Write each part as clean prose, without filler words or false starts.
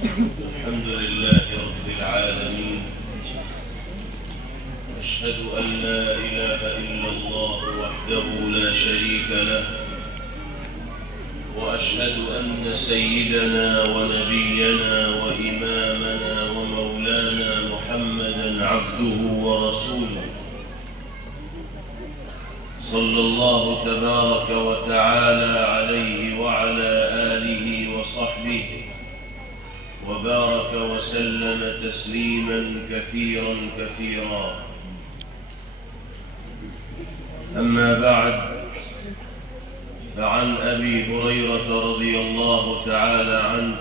الحمد لله رب العالمين، أشهد أن لا إله إلا الله وحده لا شريك له، وأشهد أن سيدنا ونبينا وإمامنا ومولانا محمدا عبده ورسوله، صلى الله تبارك وتعالى عليه وعلى آله وصحبه وبارك وسلم تسليما كثيرا كثيرا. أما بعد، فعن أبي هريرة رضي الله تعالى عنه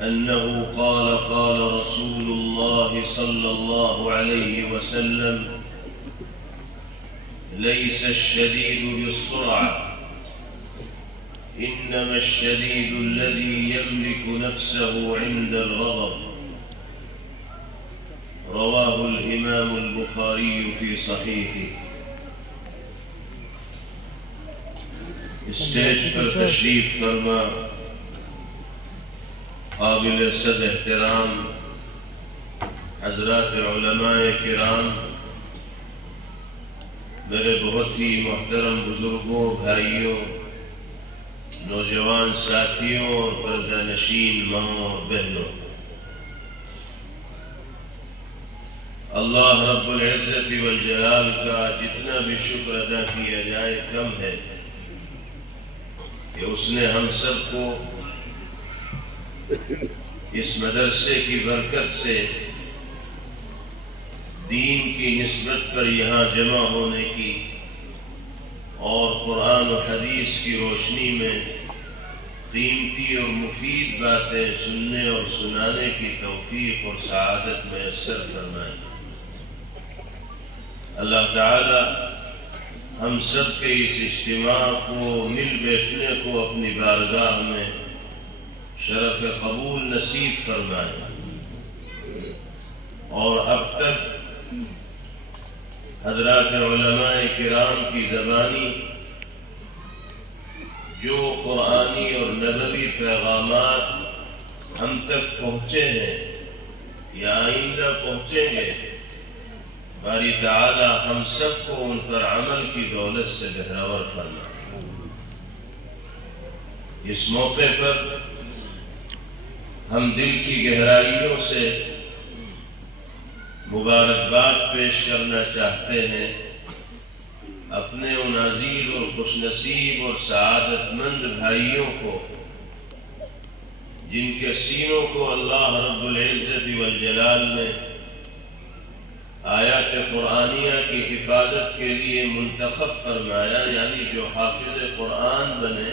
أنه قال قال رسول الله صلى الله عليه وسلم: ليس الشديد بالسرعة، إنما الشديد الذي يملك نفسه عند الغضب. رواه الإمام البخاري في صحيحه. اسٹیج پر تشریف فرما قابل صد احترام حضرات علماء کرام، میرے بہت ہی محترم بزرگوں، بھائیوں، نوجوان ساتھیوں اور پردہ نشین ماؤں اور بہنوں، اللہ رب العزت والجلال کا جتنا بھی شکر ادا کیا جائے کم ہے کہ اس نے ہم سب کو اس مدرسے کی برکت سے دین کی نسبت پر یہاں جمع ہونے کی اور قرآن و حدیث کی روشنی میں قیمتی اور مفید باتیں سننے اور سنانے کی توفیق اور سعادت میسر فرمائے۔ اللہ تعالی ہم سب کے اس اجتماع کو، مل بیٹھنے کو اپنی بارگاہ میں شرف قبول نصیب فرمائے، اور اب تک حضرات علماء کرام کی زبانی جو قرآنی اور نبوی پیغامات ہم تک پہنچے ہیں یا آئندہ پہنچیں گے، باری تعالی ہم سب کو ان پر عمل کی دولت سے بہراور فرمائے۔ اس موقع پر ہم دل کی گہرائیوں سے مبارکباد پیش کرنا چاہتے ہیں اپنے ان عزیز اور خوش نصیب اور سعادت مند بھائیوں کو جن کے سینوں کو اللہ رب العزت والجلال نے آیات قرآنیہ کی حفاظت کے لیے منتخب فرمایا، یعنی جو حافظ قرآن بنے،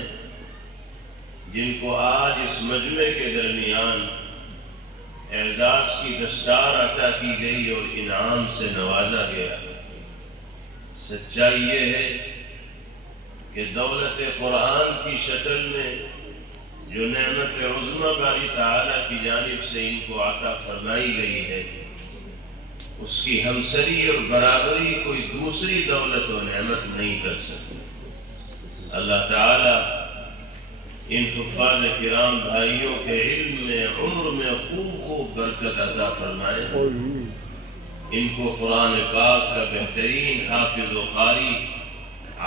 جن کو آج اس مجمع کے درمیان اعزاز کی دستار عطا کی گئی اور انعام سے نوازا گیا۔ سچائی یہ ہے کہ دولت قرآن کی شکل میں جو نعمت عظمی باری تعالیٰ کی جانب سے ان کو عطا فرمائی گئی ہے، اس کی ہمسری اور برابری کوئی دوسری دولت و نعمت نہیں کر سکتی۔ اللہ تعالیٰ ان حفاظ کرام بھائیوں کے علم میں، عمر میں خوب برکت عطا فرمائے، ان کو قرآن پاک کا بہترین حافظ و قاری،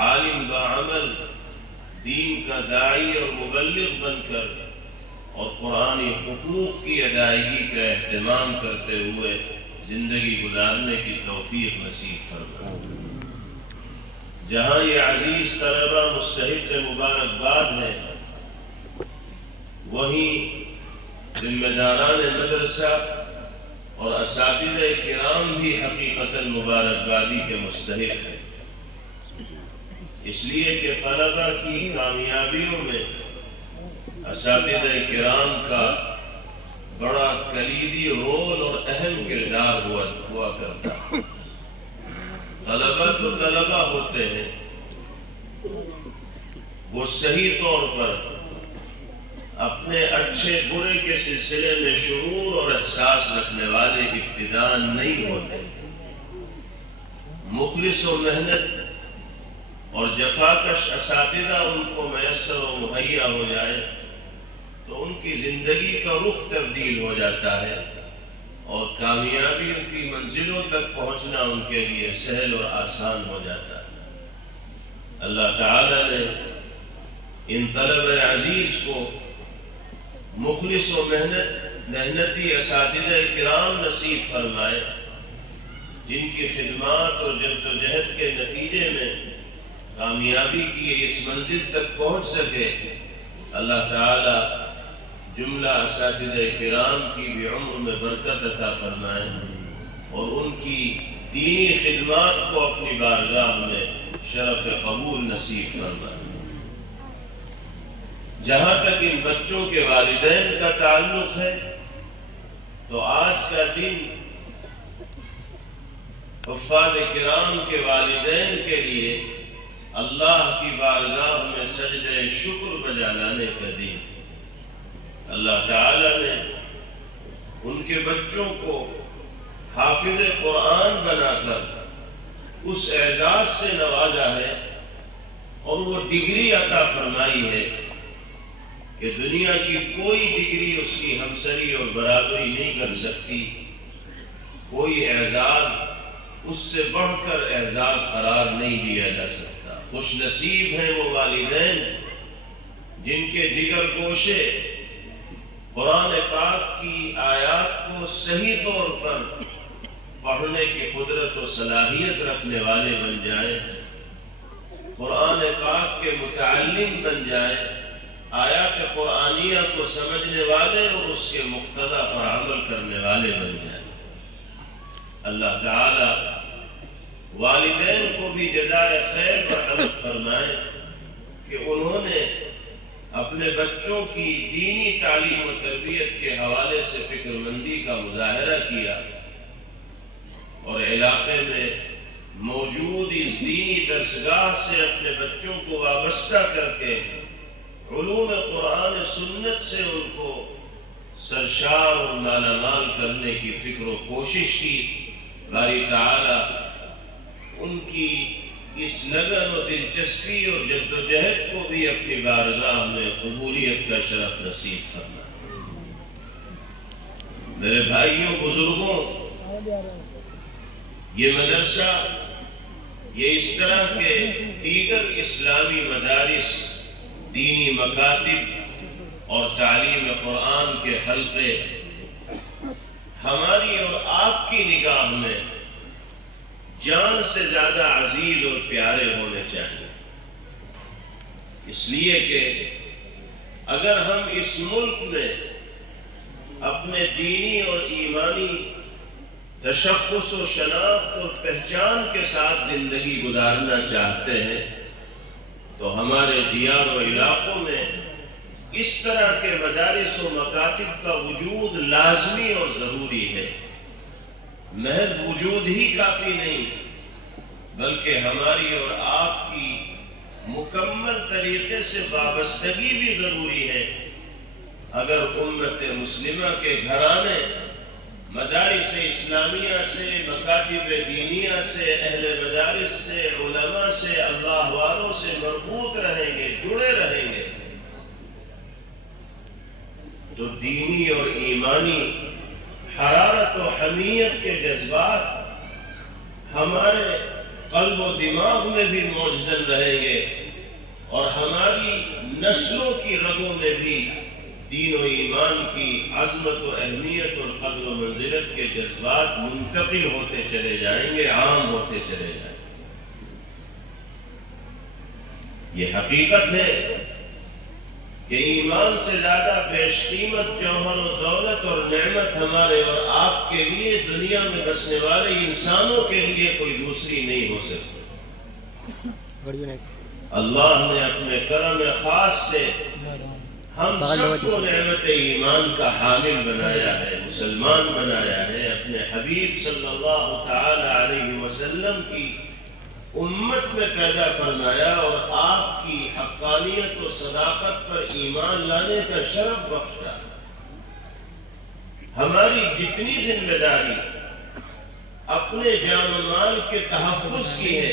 عالم بعمل، دین کا داعی اور مبلغ بن کر اور قرآنی حقوق کی ادائیگی کا اہتمام کرتے ہوئے زندگی گزارنے کی توفیق نصیب فرمائے۔ جہاں یہ عزیز طلبہ مستحق مبارکباد ہیں، وہیں ذمہ داران مدرسہ اور اساتذہ کرام بھی حقیقتاً مبارکبادی کے مستحق ہیں، اس لیے کہ طلبہ کی کامیابیوں میں اساتذہ کرام کا بڑا کلیدی رول اور اہم کردار ہوا کرتا ہے۔ طلبہ تو طلبہ ہوتے ہیں، وہ صحیح طور پر اپنے اچھے برے کے سلسلے میں شعور اور احساس رکھنے والے ابتداء نہیں ہوتے۔ مخلص و محنت اور جفاکش اساتذہ ان کو میسر و مہیا ہو جائے تو ان کی زندگی کا رخ تبدیل ہو جاتا ہے اور کامیابی ان کی منزلوں تک پہنچنا ان کے لیے سہل اور آسان ہو جاتا ہے۔ اللہ تعالیٰ نے ان طلبہ عزیز کو مخلص و محنتی اساتذہ کرام نصیب فرمائے، جن کی خدمات اور جدوجہد کے نتیجے میں کامیابی کی اس منزل تک پہنچ سکے۔ اللہ تعالی جملہ اساتذہ کرام کی بھی عمر میں برکت عطا فرمائے اور ان کی دینی خدمات کو اپنی بارگاہ میں شرف قبول نصیب فرمائے۔ جہاں تک ان بچوں کے والدین کا تعلق ہے تو آج کا دن حفاظ کرام کے والدین کے لیے اللہ کی بارگاہ میں سجدہ شکر بجا لانے کا دن۔ اللہ تعالیٰ نے ان کے بچوں کو حافظ قرآن بنا کر اس اعزاز سے نوازا ہے اور وہ ڈگری عطا فرمائی ہے کہ دنیا کی کوئی ڈگری اس کی ہمسری اور برابری نہیں کر سکتی، کوئی اعزاز اس سے بڑھ کر اعزاز قرار نہیں دیا جا سکتا۔ خوش نصیب ہیں وہ والدین جن کے جگر گوشے قرآن پاک کی آیات کو صحیح طور پر پڑھنے کی قدرت و صلاحیت رکھنے والے بن جائیں، قرآن پاک کے متعلم بن جائیں، آیات قرآنیہ کو سمجھنے والے اور اس کے مقتضا پر عمل کرنے والے بن جائیں۔ اللہ تعالی والدین کو بھی جزائے خیر پر عمل فرمائے کہ انہوں نے اپنے بچوں کی دینی تعلیم و تربیت کے حوالے سے فکر مندی کا مظاہرہ کیا اور علاقے میں موجود اس دینی درسگاہ سے اپنے بچوں کو وابستہ کر کے علوم قرآن سنت سے ان کو سرشار اور مالا مال کرنے کی فکر و کوشش کی۔ باری تعالی ان کی اس لگن و دلچسپی اور جدوجہد کو بھی اپنی بارگاہ میں قبولیت کا شرف نصیب فرمائے۔ میرے بھائیوں بزرگوں، یہ مدرسہ، یہ اس طرح کے دیگر اسلامی مدارس، دینی مکاتب اور تعلیم قرآن کے حلقے ہماری اور آپ کی نگاہ میں جان سے زیادہ عزیز اور پیارے ہونے چاہیے، اس لیے کہ اگر ہم اس ملک میں اپنے دینی اور ایمانی تشخص و شناخت اور پہچان کے ساتھ زندگی گزارنا چاہتے ہیں تو ہمارے دیار و علاقوں میں اس طرح کے مدارس و مکاتب کا وجود لازمی اور ضروری ہے۔ محض وجود ہی کافی نہیں بلکہ ہماری اور آپ کی مکمل طریقے سے وابستگی بھی ضروری ہے۔ اگر امت مسلمہ کے گھرانے مدارس اسلامیہ سے، مکاتب دینیہ سے، اہل مدارس سے، علماء سے، اللہ والوں سے مربوط رہیں گے، جڑے رہیں گے، تو دینی اور ایمانی حرارت و حمیت کے جذبات ہمارے قلب و دماغ میں بھی موجزن رہیں گے اور ہماری نسلوں کی رگوں میں بھی دین و ایمان کی عظمت و اہمیت اور قدر و منزلت کے جذبات منتقل ہوتے چلے جائیں گے، عام ہوتے چلے جائیں گے۔ یہ حقیقت ہے کہ ایمان سے زیادہ بیش قیمت جوہر و دولت اور نعمت ہمارے اور آپ کے لیے دنیا میں بسنے والے انسانوں کے لیے کوئی دوسری نہیں ہو سکتی۔ اللہ نے اپنے کرم خاص سے ہم سب کو نعمت ایمان کا حامل بنایا ہے، مسلمان بنایا ہے، اپنے حبیب صلی اللہ تعالی علیہ وسلم کی امت میں پیدا فرمایا اور آپ کی حقانیت و صداقت پر ایمان لانے کا شرف بخشا۔ ہماری جتنی ذمہ داری اپنے جان و مال کے تحفظ کی ہے،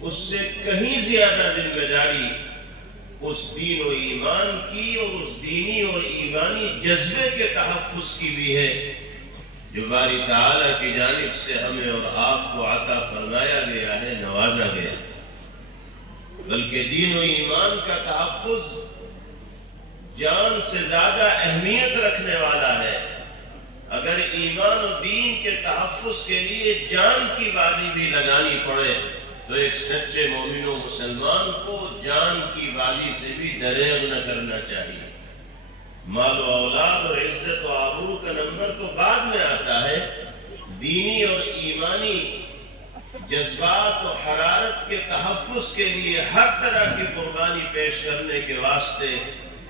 اس سے کہیں زیادہ ذمہ داری اس دین و ایمان کی اور اس دینی اور ایمانی جذبے کے تحفظ کی بھی ہے جو باری تعالیٰ کی جانب سے ہمیں اور آپ کو عطا فرمایا گیا ہے، نوازا گیا۔ بلکہ دین و ایمان کا تحفظ جان سے زیادہ اہمیت رکھنے والا ہے۔ اگر ایمان و دین کے تحفظ کے لیے جان کی بازی بھی لگانی پڑے تو ایک سچے مومن و مسلمان کو جان کی بازی سے بھی دریغ نہ کرنا چاہیے۔ مال و اولاد اور عزت و آبرو کا نمبر تو بعد میں آتا ہے، دینی اور ایمانی جذبات و حرارت کے تحفظ کے لیے ہر طرح کی قربانی پیش کرنے کے واسطے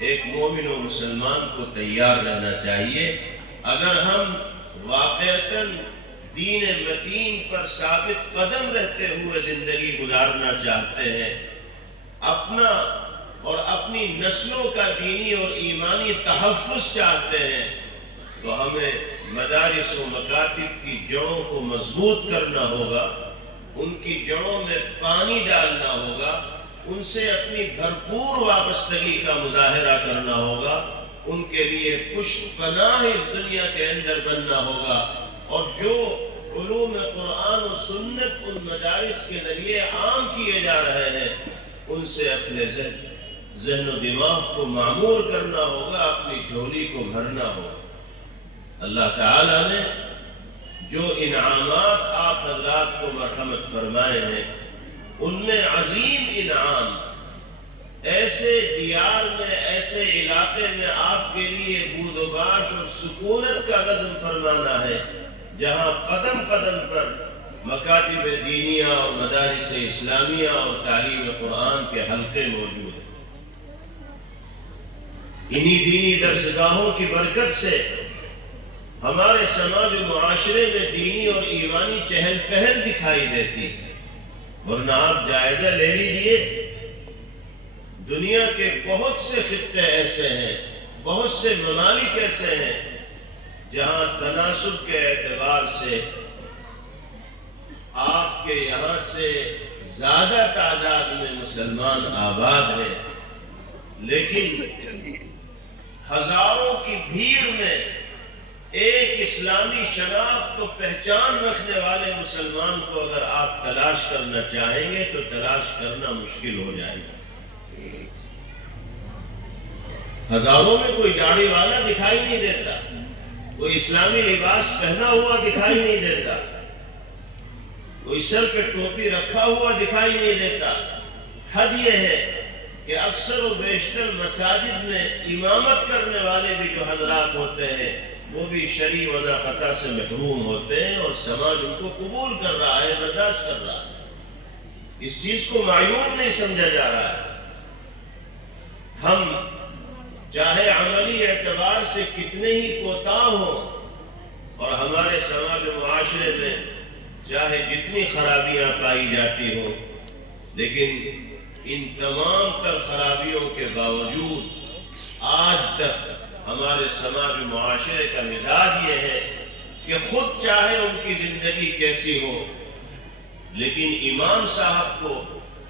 ایک مومن و مسلمان کو تیار رہنا چاہیے۔ اگر ہم واقعتاً دین متین پر ثابت قدم رہتے ہوئے زندگی گزارنا چاہتے ہیں، اپنا اور اپنی نسلوں کا دینی اور ایمانی تحفظ چاہتے ہیں، تو ہمیں مدارس و مکاتب کی جڑوں کو مضبوط کرنا ہوگا، ان کی جڑوں میں پانی ڈالنا ہوگا، ان سے اپنی بھرپور وابستگی کا مظاہرہ کرنا ہوگا، ان کے لیے پشت پناہ اس دنیا کے اندر بننا ہوگا، اور جو علوم قرآن و سنت ان مدارس کے ذریعے عام کیے جا رہے ہیں ان سے اپنے ذہن و دماغ کو معمور کرنا ہوگا، اپنی جھولی کو بھرنا ہوگا۔ اللہ تعالیٰ نے جو انعامات آپ حضرات کو مرحمت فرمائے ہیں ان میں عظیم انعام ایسے دیار میں، ایسے علاقے میں آپ کے لیے بود و باش اور سکونت کا نظم فرمانا ہے جہاں قدم قدم پر مکاتب دینیہ اور مدارس اسلامیہ اور تعلیم قرآن کے حلقے موجود ہیں۔ انہی دینی درسگاہوں کی برکت سے ہمارے سماج و معاشرے میں دینی اور ایمانی چہل پہل دکھائی دیتی ہے۔ ورنہ آپ جائزہ لے لیجئے، دنیا کے بہت سے خطے ایسے ہیں، بہت سے ممالک ایسے ہیں جہاں تناسب کے اعتبار سے آپ کے یہاں سے زیادہ تعداد میں مسلمان آباد ہیں، لیکن ہزاروں کی بھیڑ میں ایک اسلامی شناخت و پہچان رکھنے والے مسلمان کو اگر آپ تلاش کرنا چاہیں گے تو تلاش کرنا مشکل ہو جائے گا۔ ہزاروں میں کوئی داڑھی والا دکھائی نہیں دیتا، کوئی اسلامی لباس پہنا ہوا دکھائی نہیں دیتا، کوئی سر پہ ٹوپی رکھا ہوا دکھائی نہیں دیتا۔ حد یہ ہے کہ اکثر و بیشتر مساجد میں امامت کرنے والے بھی جو حضرات ہوتے ہیں وہ بھی شرعی وضاحت سے محروم ہوتے ہیں، اور سماج ان کو قبول کر رہا ہے، برداشت کر رہا ہے، اس چیز کو معیوب نہیں سمجھا جا رہا ہے۔ ہم چاہے عملی اعتبار سے کتنے ہی کوتاہ ہوں اور ہمارے سماج و معاشرے میں چاہے جتنی خرابیاں پائی جاتی ہوں، لیکن ان تمام تر خرابیوں کے باوجود آج تک ہمارے سماج و معاشرے کا مزاج یہ ہے کہ خود چاہے ان کی زندگی کیسی ہو، لیکن امام صاحب کو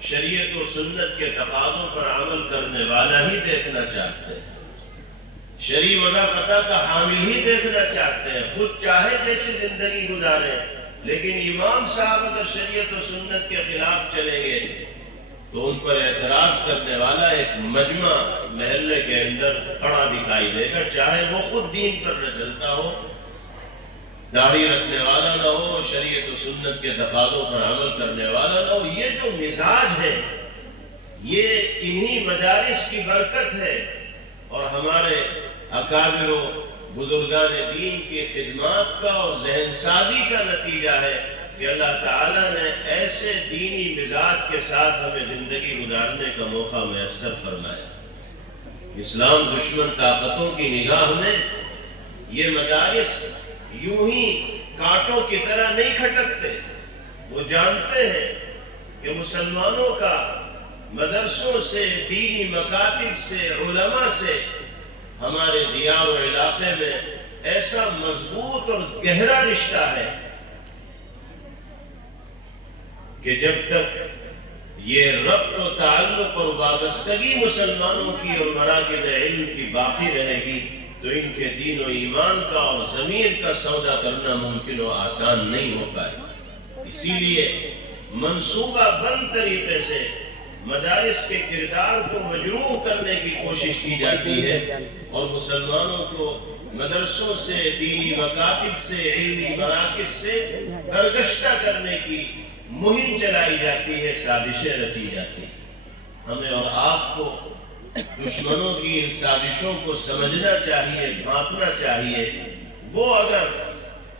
شریعت و سنت کے تقاضوں پر عمل کرنے والا ہی دیکھنا چاہتے ہیں، شرعی وضاحت کا حامل ہی دیکھنا چاہتے ہیں۔ خود چاہے جیسی زندگی گزارے، لیکن امام صاحب اگر شریعت و سنت کے خلاف چلیں گے تو ان پر اعتراض کرنے والا ایک مجمع محلے کے اندر کھڑا دکھائی دے گا، چاہے وہ خود دین پر نہ چلتا ہو، داڑھی رکھنے والا نہ ہو، شریعت و سنت کے تقاضوں پر عمل کرنے والا نہ ہو۔ یہ جو مزاج ہے یہ انہی مدارس کی برکت ہے اور ہمارے اکابر و بزرگان دین کی خدمات کا اور ذہن سازی کا نتیجہ ہے کہ اللہ تعالیٰ نے ایسے دینی مزاج کے ساتھ ہمیں زندگی گزارنے کا موقع میسر فرمایا۔ اسلام دشمن طاقتوں کی نگاہ میں یہ مدارس یوں ہی کانٹوں کی طرح نہیں کھٹکتے، وہ جانتے ہیں کہ مسلمانوں کا مدرسوں سے، دینی مکاتب سے، علماء سے ہمارے دیار و علاقے میں ایسا مضبوط اور گہرا رشتہ ہے کہ جب تک یہ ربط و تعلق اور وابستگی مسلمانوں کی اور مراکز علم کی باقی رہے گی تو ان کے دین و ایمان کا اور ضمیر کا سودا کرنا ممکن و آسان نہیں ہو پائے. اسی لیے منصوبہ بند طریقے سے مدارس کے کردار کو مجروح کرنے کی کوشش کی جاتی ہے اور مسلمانوں کو مدرسوں سے، دینی مکاتب سے، علمی مراکز سے برگشتہ کرنے کی مہم چلائی جاتی ہے، سازشیں رچی جاتی ہیں. ہمیں اور آپ کو دشمنوں کی ان سازشوں کو سمجھنا چاہیے، بھانپنا چاہیے. وہ اگر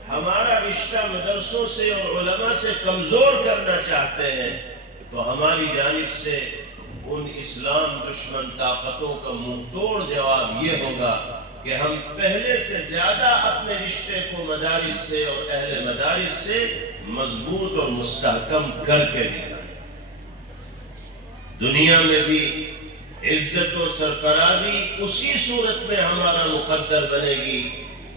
ہمارا رشتہ مدرسوں سے اور علماء سے کمزور کرنا چاہتے ہیں تو ہماری جانب سے ان اسلام دشمن طاقتوں کا منہ توڑ جواب یہ ہوگا کہ ہم پہلے سے زیادہ اپنے رشتے کو مدارس سے اور اہل مدارس سے مضبوط اور مستحکم کر کے دکھائیں. دنیا میں بھی عزت و سرفرازی اسی صورت میں ہمارا مقدر بنے گی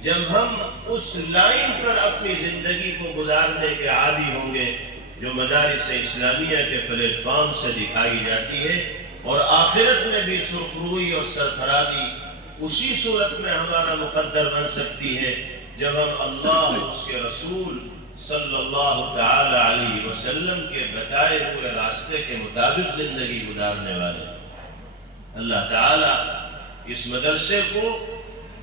جب ہم اس لائن پر اپنی زندگی کو گزارنے کے عادی ہوں گے جو مدارس اسلامیہ کے پلیٹ فارم سے دکھائی جاتی ہے. اور آخرت میں بھی سرخروئی اور سرفرازی اسی صورت میں ہمارا مقدر بن سکتی ہے جب ہم اللہ اس کے رسول صلی اللہ تعالی علیہ وسلم کے بتائے ہوئے راستے کے مطابق زندگی گزارنے والے. اللہ تعالیٰ اس مدرسے کو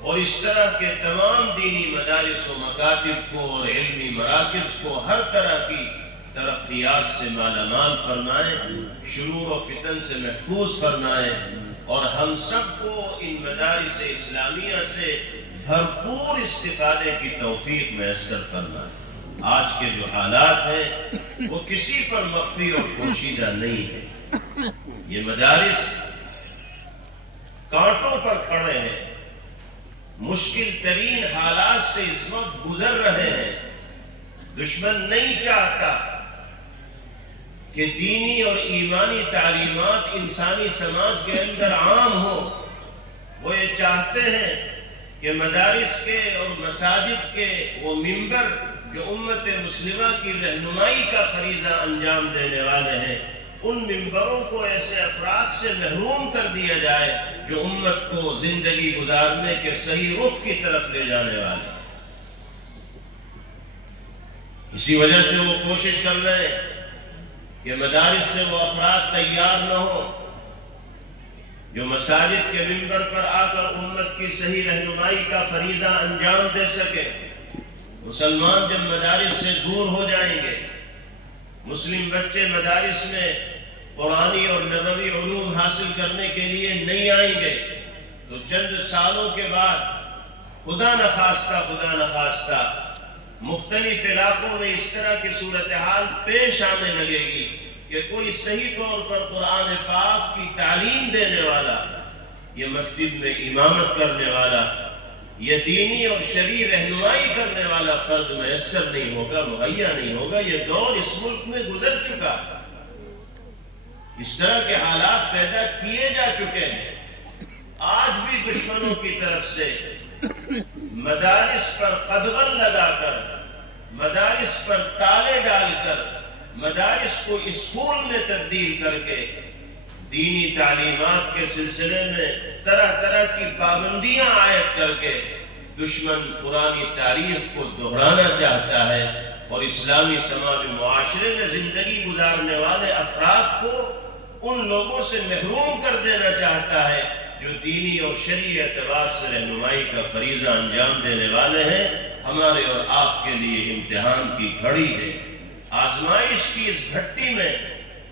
اور اس طرح کے تمام دینی مدارس و مکاتب کو اور علمی مراکز کو ہر طرح کی ترقیات سے مالا مال فرمائے، شرور و فتن سے محفوظ فرمائے اور ہم سب کو ان مدارس اسلامیہ سے بھرپور استفادے کی توفیق میسر فرمائے. آج کے جو حالات ہیں وہ کسی پر مخفی اور پوشیدہ نہیں ہے. یہ مدارس کانٹوں پر کھڑے ہیں، مشکل ترین حالات سے اس وقت گزر رہے ہیں. دشمن نہیں چاہتا کہ دینی اور ایمانی تعلیمات انسانی سماج کے اندر عام ہو. وہ یہ چاہتے ہیں کہ مدارس کے اور مساجد کے وہ ممبر جو امت مسلمہ کی رہنمائی کا فریضہ انجام دینے والے ہیں، ان ممبروں کو ایسے افراد سے محروم کر دیا جائے جو امت کو زندگی گزارنے کے صحیح رخ کی طرف لے جانے والے. اسی وجہ سے وہ کوشش کر رہے ہیں کہ مدارس سے وہ افراد تیار نہ ہو جو مساجد کے منبر پر آ کر امت کی صحیح رہنمائی کا فریضہ انجام دے سکے. مسلمان جب مدارس سے دور ہو جائیں گے، مسلم بچے مدارس میں قرآنی اور نبوی علوم حاصل کرنے کے لیے نہیں آئیں گے تو چند سالوں کے بعد خدا نخواستہ مختلف علاقوں میں اس طرح کی صورتحال پیش آنے لگے گی کہ کوئی صحیح طور پر قرآن پاک کی تعلیم دینے والا، یہ مسجد میں امامت کرنے والا، یہ دینی اور شرعی رہنمائی کرنے والا فرد میسر نہیں ہوگا، مہیا نہیں ہوگا. یہ دور اس ملک میں گزر چکا ہے. اس طرح کے حالات پیدا کیے جا چکے ہیں. آج بھی دشمنوں کی طرف سے مدارس پر قدغن لگا کر، مدارس پر تالے ڈال کر، مدارس کو اسکول میں تبدیل کر کے دینی تعلیمات کے سلسلے میں طرح طرح کی پابندیاں عائد کر کے دشمن پرانی تاریخ کو دہرانا چاہتا ہے اور اسلامی سماج معاشرے میں زندگی گزارنے والے افراد کو ان لوگوں سے محروم کر دینا چاہتا ہے جو دینی اور شرعی اعتبار سے رہنمائی کا فریضہ انجام دینے والے ہیں. ہمارے اور آپ کے لیے امتحان کی گھڑی ہے. آزمائش کی اس گھٹی میں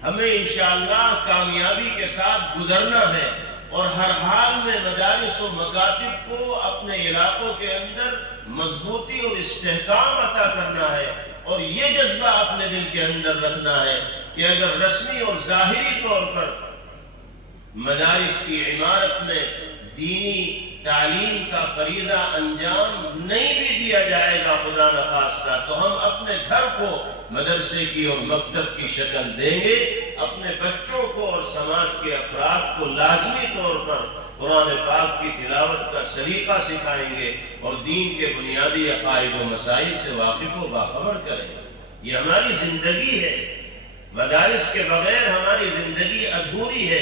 ہمیں انشاءاللہ کامیابی کے ساتھ گزرنا ہے اور ہر حال میں مدارس و مکاتب کو اپنے علاقوں کے اندر مضبوطی اور استحکام عطا کرنا ہے اور یہ جذبہ اپنے دل کے اندر رکھنا ہے کہ اگر رسمی اور ظاہری طور پر مدارس کی عمارت میں دینی تعلیم کا فریضہ انجام نہیں بھی دیا جائے گا خدا نخواستہ، تو ہم اپنے گھر کو مدرسے کی اور مکتب کی شکل دیں گے. اپنے بچوں کو اور سماج کے افراد کو لازمی طور پر قرآن پاک کی تلاوت کا سلیقہ سکھائیں گے اور دین کے بنیادی عقائد و مسائل سے واقف و باخبر کریں گے. یہ ہماری زندگی ہے. مدارس کے بغیر ہماری زندگی ادھوری ہے،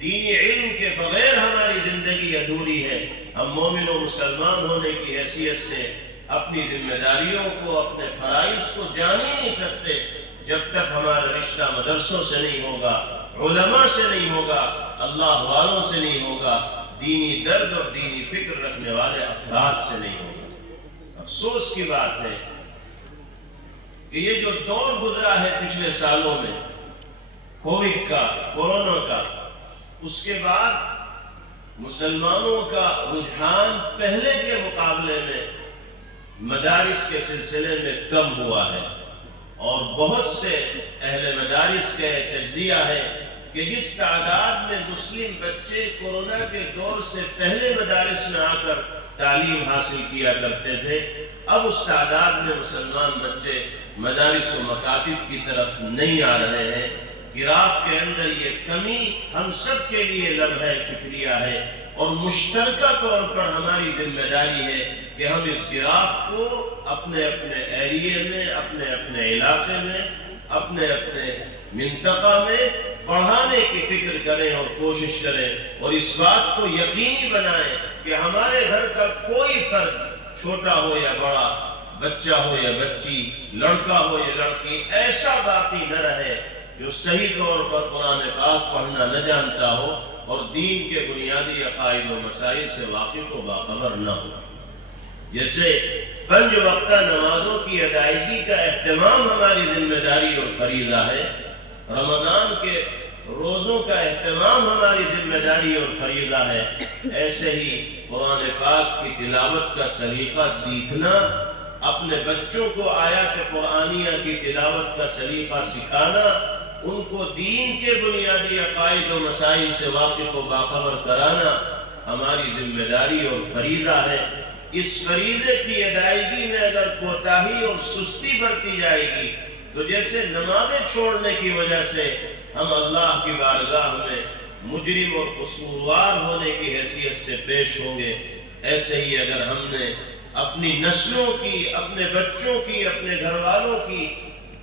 دینی علم کے بغیر ہماری زندگی ادھوری ہے۔ ہم مومن و مسلمان ہونے کی حیثیت سے اپنی ذمہ داریوں کو، اپنے فرائض کو جان ہی نہیں سکتے جب تک ہمارا رشتہ مدرسوں سے نہیں ہوگا، علماء سے نہیں ہوگا، اللہ والوں سے نہیں ہوگا، دینی درد اور دینی فکر رکھنے والے افراد سے نہیں ہوگا۔ افسوس کی بات ہے کہ یہ جو دور گزرا ہے پچھلے سالوں میں کووڈ کا، کورونا کا، اس کے بعد مسلمانوں کا رجحان پہلے کے مقابلے میں مدارس کے سلسلے میں کم ہوا ہے، اور بہت سے اہل مدارس کا تجزیہ ہے کہ جس تعداد میں مسلم بچے کورونا کے دور سے پہلے مدارس میں آ کر تعلیم حاصل کیا کرتے تھے، اب اس تعداد میں مسلمان بچے مدارس و مکاتب کی طرف نہیں آ رہے ہیں۔ گراف کے اندر یہ کمی ہم سب کے لیے لمحہ فکریہ ہے، اور مشترکہ طور پر ہماری ذمہ داری ہے کہ ہم اس گراف کو اپنے اپنے ایریے میں، اپنے اپنے علاقے میں، اپنے اپنے منطقہ میں بڑھانے کی فکر کریں اور کوشش کریں، اور اس بات کو یقینی بنائیں کہ ہمارے گھر کا کوئی فرد، چھوٹا ہو یا بڑا، بچہ ہو یا بچی، لڑکا ہو یا لڑکی، ایسا باقی نہ رہے جو صحیح طور پر قرآن پاک پڑھنا نہ جانتا ہو اور دین کے بنیادی عقائد و مسائل سے واقف و باخبر نہ ہو۔ جیسے 5 وقتہ نمازوں کی ادائیگی کا اہتمام ہماری ذمہ داری اور فریضہ ہے، رمضان کے روزوں کا اہتمام ہماری ذمہ داری اور فریضہ ہے، ایسے ہی قرآن پاک کی تلاوت کا سلیقہ سیکھنا، اپنے بچوں کو آیات قرآنیہ کی تلاوت کا سلیقہ سکھانا، ان کو دین کے بنیادی عقائد و مسائل سے واقف و باخبر کرانا ہماری ذمہ داری اور فریضہ ہے۔ اس فریضے کی ادائیگی میں اگر کوتاہی اور سستی برتی جائے گی تو جیسے نمازیں چھوڑنے کی وجہ سے ہم اللہ کی بارگاہ میں مجرم اور قصوروار ہونے کی حیثیت سے پیش ہوں گے، ایسے ہی اگر ہم نے اپنی نسلوں کی، اپنے بچوں کی، اپنے گھر والوں کی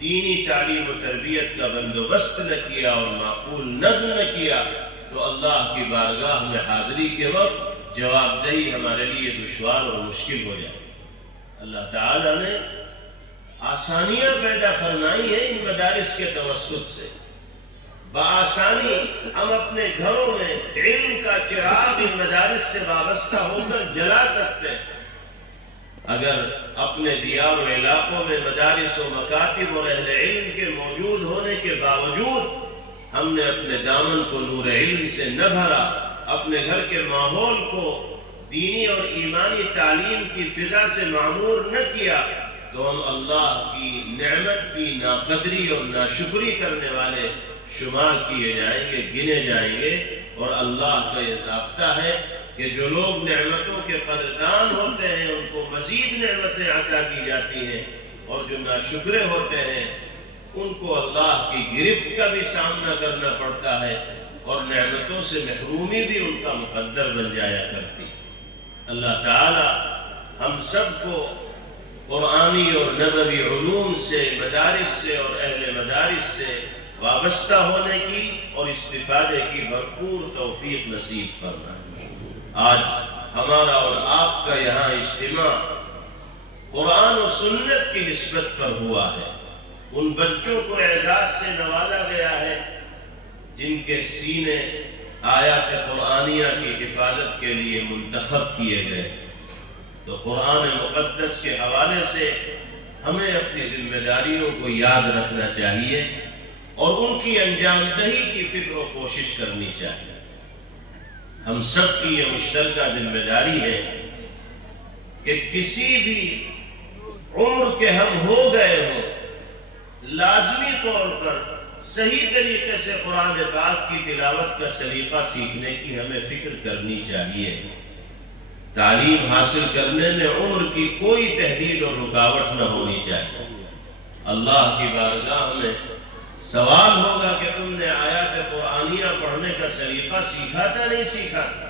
دینی تعلیم و تربیت کا بندوبست نہ کیا اور معقول نظم نہ کیا تو اللہ کی بارگاہ میں حاضری کے وقت جواب دہی ہمارے لیے دشوار اور مشکل ہو جائے۔ اللہ تعالیٰ نے آسانیاں پیدا فرمائی ہیں ان مدارس کے توسط سے، بآسانی ہم اپنے گھروں میں علم کا چراغ ان مدارس سے وابستہ ہو کر جلا سکتے ہیں۔ اگر اپنے دیار و علاقوں میں مدارس و مکاتب اور اہل علم کے موجود ہونے کے باوجود ہم نے اپنے دامن کو نور علم سے نہ بھرا، اپنے گھر کے ماحول کو دینی اور ایمانی تعلیم کی فضا سے معمور نہ کیا، تو ہم اللہ کی نعمت کی ناقدری اور ناشکری کرنے والے شمار کیے جائیں گے، گنے جائیں گے۔ اور اللہ کا یہ ضابطہ ہے کہ جو لوگ نعمتوں کے قدردان ہوتے ہیں ان کو مزید نعمتیں عطا کی جاتی ہیں، اور جو ناشکرے ہوتے ہیں ان کو اللہ کی گرفت کا بھی سامنا کرنا پڑتا ہے، اور نعمتوں سے محرومی بھی ان کا مقدر بن جایا کرتی۔ اللہ تعالی ہم سب کو قرآنی اور نبوی علوم سے، مدارس سے اور اہل مدارس سے وابستہ ہونے کی اور استفادے کی بھرپور توفیق نصیب فرمائے۔ آج ہمارا اور آپ کا یہاں اجتماع قرآن و سنت کی نسبت پر ہوا ہے۔ ان بچوں کو اعزاز سے نوازا گیا ہے جن کے سینے آیات قرآنیہ کی حفاظت کے لیے منتخب کیے گئے۔ تو قرآن مقدس کے حوالے سے ہمیں اپنی ذمہ داریوں کو یاد رکھنا چاہیے اور ان کی انجام دہی کی فکر و کوشش کرنی چاہیے۔ ہم سب کی یہ مشترکہ ذمہ داری ہے کہ کسی بھی عمر کے ہم ہو گئے ہوں، لازمی طور پر صحیح طریقے سے قرآن پاک کی تلاوت کا سلیقہ سیکھنے کی ہمیں فکر کرنی چاہیے۔ تعلیم حاصل کرنے میں عمر کی کوئی تحدید اور رکاوٹ نہ ہونی چاہیے۔ اللہ کی بارگاہ میں سوال ہوگا کہ تم نے آیات قرآنیہ پڑھنے کا سلیقہ سیکھا تھا نہیں سیکھا تھا؟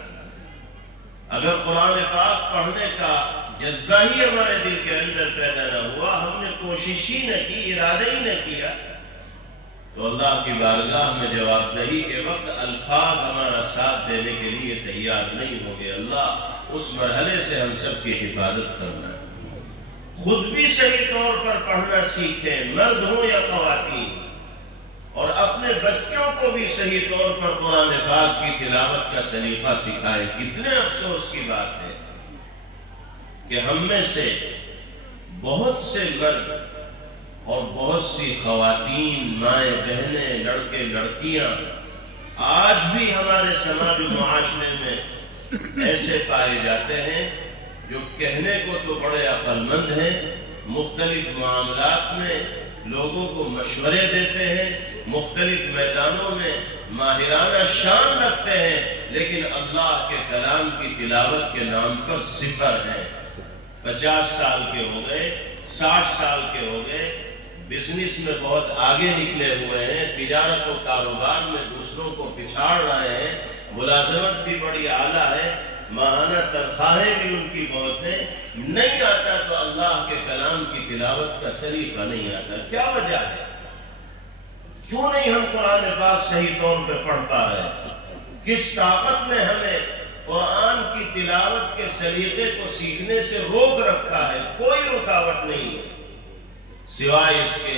اگر قرآن پاک پڑھنے کا جذبہ ہی ہمارے دل کے اندر پیدا نہ ہوا، ہم نے کوشش ہی نہ کی، ارادہ ہی نہ کیا، تو اللہ کی بارگاہ میں جواب دہی کے وقت الفاظ ہمارا ساتھ دینے کے لیے تیار نہیں ہو گئے۔ اللہ اس مرحلے سے ہم سب کی حفاظت کرنا۔ خود بھی صحیح طور پر پڑھنا سیکھیں، مرد ہوں یا خواتین، اور اپنے بچوں کو بھی صحیح طور پر قرآن پاک کی تلاوت کا سلیقہ سکھائیں۔ کتنے افسوس کی بات ہے کہ ہم میں سے بہت سے مرد اور بہت سی خواتین، مائیں بہنیں، لڑکے لڑکیاں آج بھی ہمارے سماج و معاشرے میں ایسے پائے جاتے ہیں جو کہنے کو تو بڑے عقل مند ہیں، مختلف معاملات میں لوگوں کو مشورے دیتے ہیں، مختلف میدانوں میں ماہرانہ شان رکھتے ہیں، لیکن اللہ کے کلام کی تلاوت کے نام پر صفر ہیں۔ 50 سال کے ہو گئے، 60 سال کے ہو گئے، بزنس میں بہت آگے نکلے ہوئے ہیں، تجارت و کاروبار میں دوسروں کو پچھاڑ رہے ہیں، ملازمت بھی بڑی اعلیٰ ہے، ماہانہ تنخواہیں بھی ان کی بہت ہیں، نہیں آتا تو اللہ کے کلام کی تلاوت کا سلیقہ نہیں آتا۔ کیا وجہ ہے؟ کیوں نہیں ہم قرآن پاک صحیح طور پہ پڑھ پا رہے؟ کس طاقت نے ہمیں قرآن کی تلاوت کے سلیقے کو سیکھنے سے روک رکھا ہے؟ کوئی رکاوٹ نہیں ہے سوائے اس کے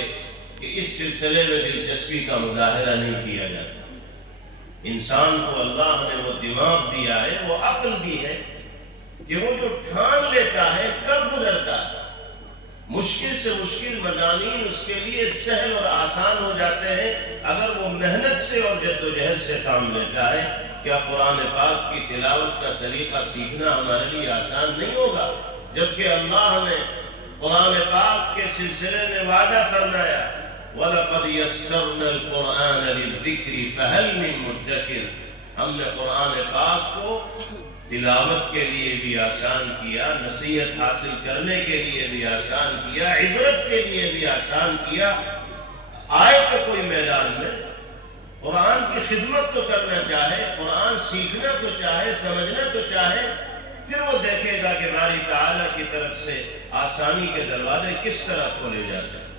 کہ اس سلسلے میں دلچسپی کا مظاہرہ نہیں کیا جاتا۔ انسان کو اللہ نے وہ دماغ دیا ہے، وہ عقل دی ہے کہ وہ جو ٹھان لیتا ہے کب گزرتا ہے۔ مشکل سے مشکل مضامین اس کے لیے سہل اور آسان ہو جاتے ہیں اگر وہ محنت سے اور جد و جہد سے کام لیتا ہے۔ کیا قرآن پاک کی تلاوت کا سلیقہ سیکھنا ہمارے لیے آسان نہیں ہوگا؟ جبکہ اللہ نے قرآن پاک کے سلسلے میں وعدہ فرمایا وَلَقَدْ يَسَّرْنَا الْقُرْآنَ لِلذِّكْرِ فَهَلْ مِن مُدَّكِرٍ۔ ہم نے قرآن پاک کو تلاوت کے لیے بھی آسان کیا، نصیحت حاصل کرنے کے لیے بھی آسان کیا، عبرت کے لیے بھی آسان کیا۔ آئے تو کوئی میدان میں قرآن کی خدمت تو کرنا چاہے، قرآن سیکھنا تو چاہے، سمجھنا تو چاہے، پھر وہ دیکھے گا کہ باری تعالیٰ کی طرف سے آسانی کے دروازے کس طرح کھولے جاتے ہیں۔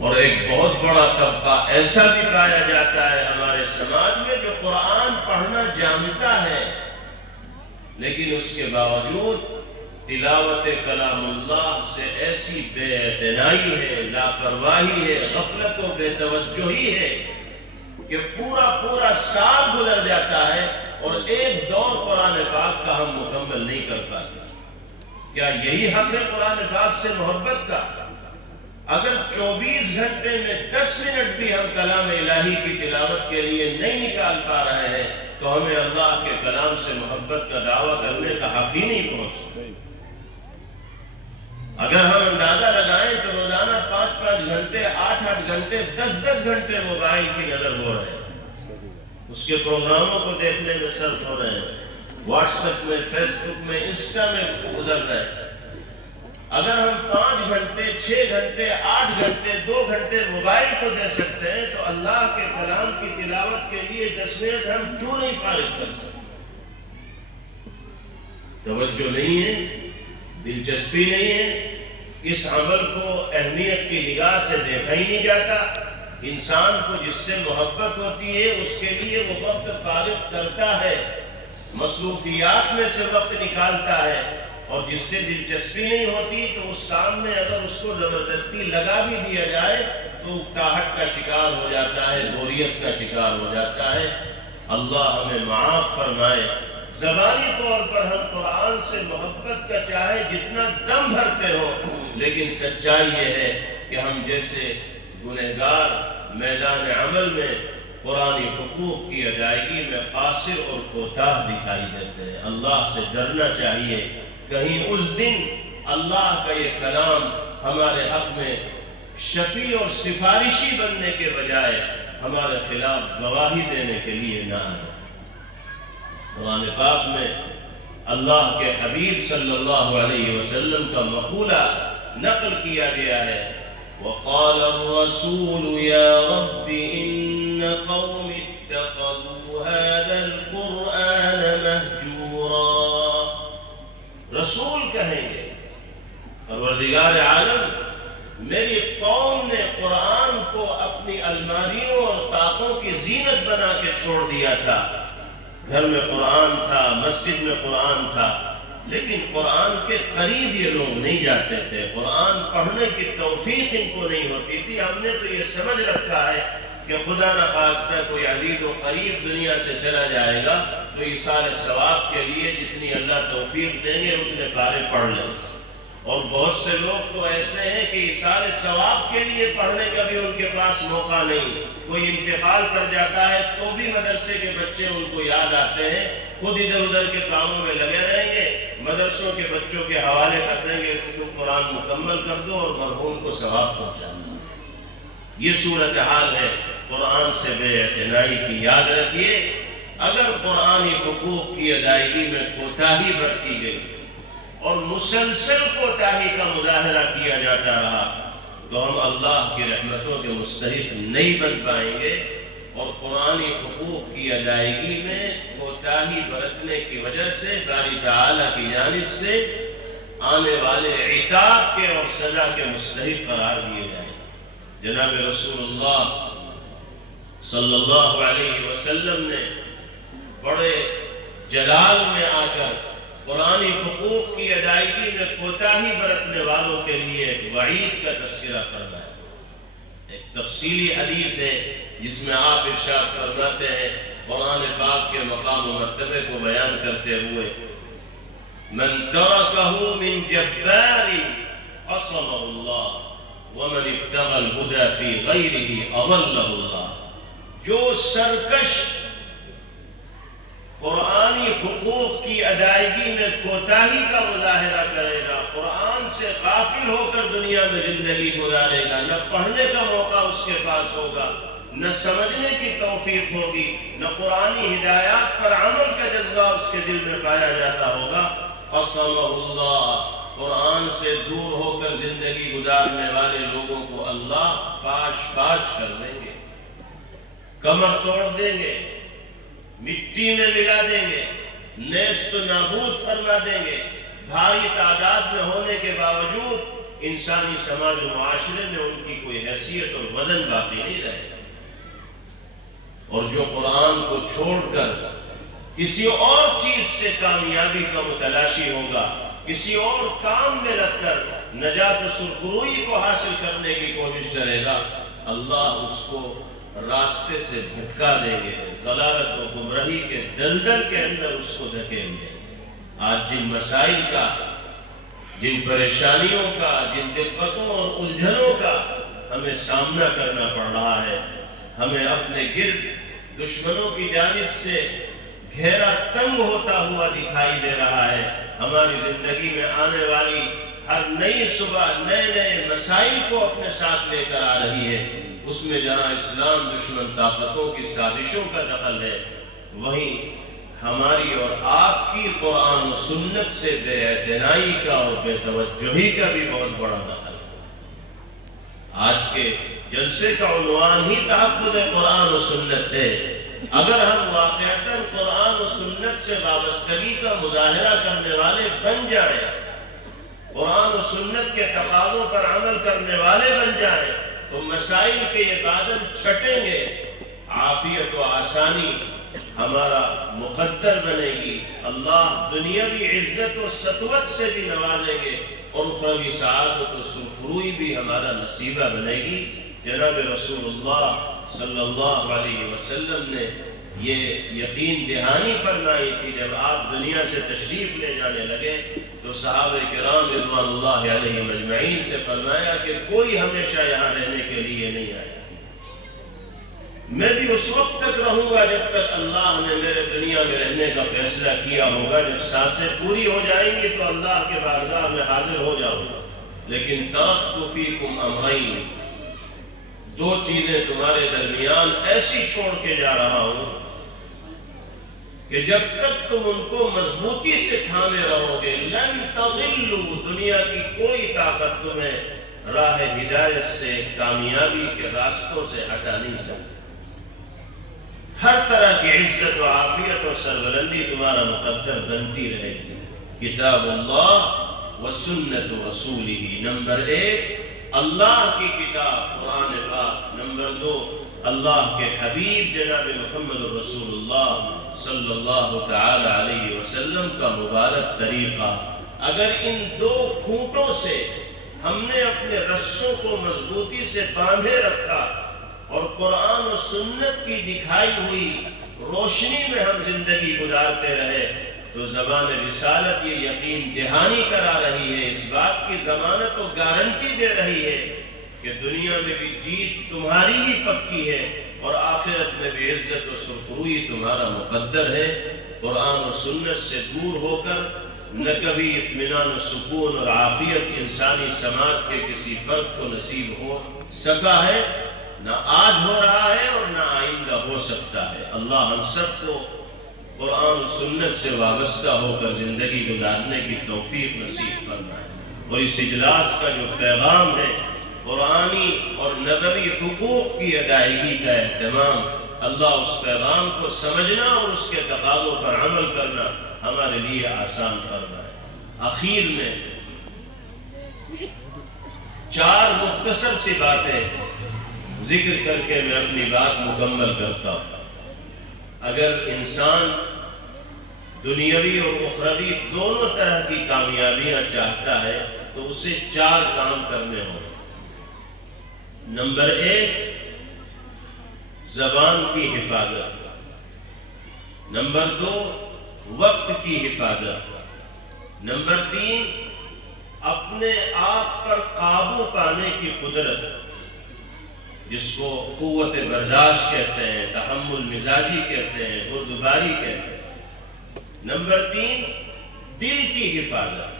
اور ایک بہت بڑا طبقہ ایسا بھی پایا جاتا ہے ہمارے سماج میں جو قرآن پڑھنا جانتا ہے، لیکن اس کے باوجود تلاوت کلام اللہ سے ایسی بے اعتنائی ہے، لاپرواہی ہے، غفلت و بے توجہی ہے کہ پورا سال گزر جاتا ہے اور ایک دور قرآن پاک کا ہم مکمل نہیں کر پاتے۔ کیا یہی حق ہے قرآن پاک سے محبت کا؟ اگر 24 گھنٹے میں 10 منٹ بھی ہم کلام الہی کی تلاوت کے لیے نہیں نکال پا رہے ہیں تو ہمیں اللہ کے کلام سے محبت کا دعویٰ کرنے کا حق ہی نہیں پہنچتا۔ اگر ہم اندازہ لگائیں تو روزانہ 5 گھنٹے، 8 گھنٹے، 10 گھنٹے موبائل کی نظر ہو رہے ہیں، اس کے پروگراموں کو دیکھنے میں صرف ہو رہے ہیں، واٹس ایپ میں، فیس بک میں، انسٹا میں گزر رہے ہیں۔ اگر ہم 5 گھنٹے، 6 گھنٹے، 8 گھنٹے، 2 گھنٹے موبائل کو دے سکتے ہیں تو اللہ کے کلام کی تلاوت کے لیے 10 منٹ ہم کیوں نہیں فارغ کر سکتے؟ توجہ نہیں ہے، دلچسپی نہیں ہے، اس عمل کو اہمیت کی نگاہ سے دیکھا ہی نہیں جاتا۔ انسان کو جس سے محبت ہوتی ہے اس کے لیے وہ وقت فارغ کرتا ہے، مصروفیات میں سے وقت نکالتا ہے، اور جس سے دلچسپی نہیں ہوتی تو اس کام میں اگر اس کو زبردستی لگا بھی دیا جائے تو اکتاہٹ کا شکار ہو جاتا ہے، بوریت کا شکار ہو جاتا ہے۔ اللہ ہمیں معاف فرمائے۔ زبانی طور پر ہم قرآن سے محبت کا چاہے جتنا دم بھرتے ہو، لیکن سچائی یہ ہے کہ ہم جیسے گنہگار میدان عمل میں قرآن حقوق کی ادائیگی میں قاصر اور کوتاہ دکھائی دیتے ہیں۔ اللہ سے ڈرنا چاہیے، کہیں اس دن اللہ کا یہ کلام ہمارے حق میں شفیع اور سفارشی بننے کے بجائے ہمارے خلاف گواہی دینے کے لیے نہ آئے۔ قرآن پاک میں اللہ کے حبیب صلی اللہ علیہ وسلم کا مقولہ نقل کیا گیا ہے، وَقَالَ الرَّسُولُ يَا رَبِّ إِنَّ قَوْمِ اتَّخَذُوا هَذَا الْقُرْآنَ مَهْجُورًا۔ رسول کہیں گے پروردگار عالم میری قوم نے قرآن کو اپنی الماریوں اور طاقوں کی زینت بنا کے چھوڑ دیا تھا۔ گھر میں قرآن تھا، مسجد میں قرآن تھا، لیکن قرآن کے قریب یہ لوگ نہیں جاتے تھے، قرآن پڑھنے کی توفیق ان کو نہیں ہوتی تھی۔ ہم نے تو یہ سمجھ رکھا ہے کہ خدا نخواستہ کوئی عزیز و قریب دنیا سے چلا جائے گا تو ایصال ثواب کے لیے جتنی اللہ توفیق دیں گے اتنے پارے پڑھ لیں۔ اور بہت سے لوگ تو ایسے ہیں کہ ایصال ثواب کے لیے پڑھنے کا بھی ان کے پاس موقع نہیں۔ کوئی انتقال کر جاتا ہے تو بھی مدرسے کے بچے ان کو یاد آتے ہیں، خود ادھر ادھر کے کاموں میں لگے رہیں گے، مدرسوں کے بچوں کے حوالے کر دیں گے کہ تم قرآن مکمل کر دو اور مرحوم کو ثواب پہنچا دو۔ یہ صورتحال ہے قرآن سے بے اعتنائی کی۔ یاد رکھیے، اگر قرآنی حقوق کی ادائیگی میں کوتاہی برتی گئی اور مسلسل کوتاہی کا مظاہرہ کیا جاتا رہا تو ہم اللہ کی رحمتوں کے مستحق نہیں بن پائیں گے، اور قرآنی حقوق کی ادائیگی میں کوتاہی برتنے کی وجہ سے باری تعالیٰ کی جانب سے آنے والے عقاب کے اور سزا کے مستحق قرار دیے جائیں۔ جناب رسول اللہ صلی اللہ علیہ وسلم نے بڑے جلال میں آ کر قرآنی حقوق کی ادائیگی میں کوتاہی برتنے والوں کے لیے ایک وعید کا تذکرہ فرمایا۔ ایک تفصیلی حدیث ہے جس میں آپ ارشاد فرماتے ہیں قرآن پاک کے مقام و مرتبے کو بیان کرتے ہوئے، من ترکہ من جبار قصمہ اللہ ومن ابتغى الہدى فی غیرہ اضلہ اللہ۔ جو سرکش قرآنی حقوق کی ادائیگی میں کوتاہی کا مظاہرہ کرے گا، قرآن سے غافل ہو کر دنیا میں زندگی گزارے گا، نہ پڑھنے کا موقع اس کے پاس ہوگا، نہ سمجھنے کی توفیق ہوگی، نہ قرآنی ہدایات پر عمل کا جذبہ اس کے دل میں پایا جاتا ہوگا، قسمہ اللہ، قرآن سے دور ہو کر زندگی گزارنے والے لوگوں کو اللہ پاش پاش کر دیں گے، کمر توڑ دیں گے، مٹی میں ملا دیں گے، نیست نابود فرما دیں گے۔ بھاری تعداد میں ہونے کے باوجود انسانی سماج و معاشرے میں ان کی کوئی حیثیت اور وزن باقی نہیں رہے گا۔ اور جو قرآن کو چھوڑ کر کسی اور چیز سے کامیابی کا متلاشی ہوگا، کسی اور کام میں لگ کر نجات و سرخروئی کو حاصل کرنے کی کوشش کرے گا، اللہ اس کو راستے سے بھٹکا دیں گے، ضلالت و گمراہی کے دلدل کے اندر اس کو دھکیل دیں گے۔ آج جن مسائل کا، جن پریشانیوں کا، جن دقتوں اور الجھنوں کا ہمیں سامنا کرنا پڑ رہا ہے، ہمیں اپنے گرد دشمنوں کی جانب سے گھیرا تنگ ہوتا ہوا دکھائی دے رہا ہے، ہماری زندگی میں آنے والی ہر نئی صبح نئے نئے مسائل کو اپنے ساتھ لے کر آ رہی ہے، اس میں جہاں اسلام دشمن طاقتوں کی سازشوں کا دخل ہے، وہیں ہماری اور آپ کی قرآن و سنت سے بے اعتنائی کا اور بے توجہی کا بھی بہت بڑا دخل ہے۔ آج کے جلسے کا عنوان ہی تحفظ قرآن و سنت ہے۔ اگر ہم واقعتاً قرآن و سنت سے وابستگی کا مظاہرہ کرنے والے بن جائیں، قرآن و سنت کے تقاضوں پر عمل کرنے والے بن جائیں، تو مسائل کے یہ بادل چھٹیں گے، عافیت و آسانی ہمارا مقدر بنے گی، اللہ دنیاوی عزت و سطوت سے بھی نوازیں گے، اور اخروی سعادت و سرخروئی بھی ہمارا نصیبہ بنے گی۔ جناب رسول اللہ صلی اللہ علیہ وسلم نے یہ یقین دہانی فرمائی تھی جب آپ دنیا سے تشریف لے جانے لگے تو صحابہ کرام رضوان اللہ علیہم اجمعین سے فرمایا کہ کوئی ہمیشہ یہاں رہنے کے لیے نہیں آیا، میں بھی اس وقت تک رہوں گا جب تک اللہ نے میرے دنیا میں رہنے کا فیصلہ کیا ہوگا۔ جب سانسیں پوری ہو جائیں گی تو اللہ کے بارگاہ میں حاضر ہو جاؤں گا، لیکن ترکت فیکم امرین، دو چیزیں تمہارے درمیان ایسی چھوڑ کے جا رہا ہوں کہ جب تک تم ان کو مضبوطی سے تھامے رہو گے، لن تضلوا، دنیا کی کوئی طاقت تمہیں راہ ہدایت سے، کامیابی کے راستوں سے ہٹا نہیں سکتی۔ ہر طرح کی عزت و عافیت و سربلندی تمہارا مقدر بنتی رہے گی۔ کتاب اللہ و سنت رسولہ، نمبر 1 اللہ کی کتاب قرآن پاک، نمبر 2 اللہ کے حبیب جناب محمد رسول اللہ صلی اللہ تعالی علیہ وسلم کا مبارک طریقہ۔ اگر ان 2 کھوٹوں سے ہم نے اپنے رسوں کو مضبوطی سے باندھے رکھا اور قرآن و سنت کی دکھائی ہوئی روشنی میں ہم زندگی گزارتے رہے تو زبان رسالت یہ یقین دہانی کرا رہی ہے، اس بات کی ضمانت و گارنٹی دے رہی ہے کہ دنیا میں بھی جیت تمہاری ہی پکی ہے اور آخرت میں بھی عزت و سرخروئی تمہارا مقدر ہے۔ قرآن و سنت سے دور ہو کر نہ کبھی اطمینان و سکون اور عافیت انسانی سماج کے کسی فرد کو نصیب ہو سکا ہے، نہ آج ہو رہا ہے اور نہ آئندہ ہو سکتا ہے۔ اللہ ہم سب کو قرآن و سنت سے وابستہ ہو کر زندگی گزارنے کی توفیق نصیب فرمائے، اور اس اجلاس کا جو پیغام ہے قرآنی اور نبوی حقوق کی ادائیگی کا اہتمام، اللہ اس پیغام کو سمجھنا اور اس کے تقاضوں پر عمل کرنا ہمارے لیے آسان فرمائے۔ آخر میں 4 مختصر سی باتیں ذکر کر کے میں اپنی بات مکمل کرتا ہوں۔ اگر انسان دنیاوی اور اخروی دونوں طرح کی کامیابیاں چاہتا ہے تو اسے 4 کام کرنے ہوں۔ نمبر 1 زبان کی حفاظت، نمبر 2 وقت کی حفاظت، نمبر 3 اپنے آپ پر قابو پانے کی قدرت جس کو قوت برداشت کہتے ہیں، تحمل مزاجی کہتے ہیں، بردباری کہتے ہیں، نمبر 3 دل کی حفاظت۔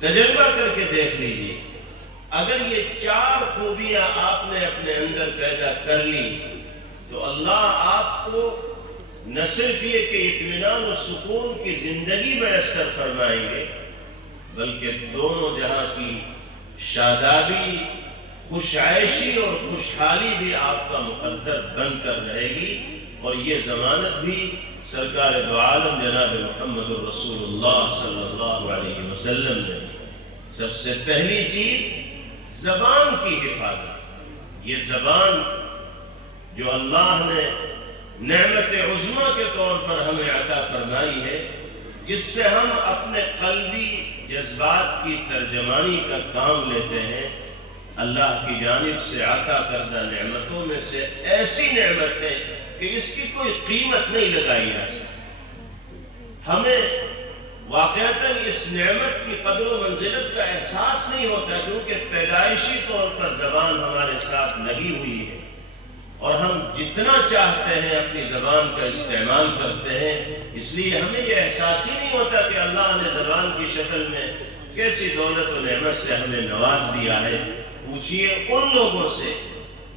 تجربہ کر کے دیکھ لیجیے، اگر یہ 4 خوبیاں آپ نے اپنے اندر پیدا کر لی تو اللہ آپ کو نہ صرف یہ کہ اطمینان و سکون کی زندگی میسر فرمائیں گے بلکہ دونوں جہاں کی شادابی، خوش عیشی اور خوشحالی بھی آپ کا مقدر بن کر رہے گی، اور یہ ضمانت بھی سرکار دو عالم جناب محمد رسول اللہ صلی اللہ علیہ وسلم نے۔ سب سے پہلی چیز زبان کی حفاظت۔ یہ زبان جو اللہ نے نعمت عظمیٰ کے طور پر ہمیں عطا فرمائی ہے، جس سے ہم اپنے قلبی جذبات کی ترجمانی کا کام لیتے ہیں، اللہ کی جانب سے عطا کردہ نعمتوں میں سے ایسی نعمت ہے کہ اس کی کوئی قیمت نہیں لگائی جا سکتی۔ ہمیں واقعتاً اس نعمت کی قدر و منزلت کا احساس نہیں ہوتا کیونکہ پیدائشی طور پر زبان ہمارے ساتھ لگی ہوئی ہے، اور ہم جتنا چاہتے ہیں اپنی زبان کا استعمال کرتے ہیں، اس لیے ہمیں یہ احساس ہی نہیں ہوتا کہ اللہ نے زبان کی شکل میں کیسی دولت و نعمت سے ہمیں نواز دیا ہے۔ پوچھئے ان لوگوں سے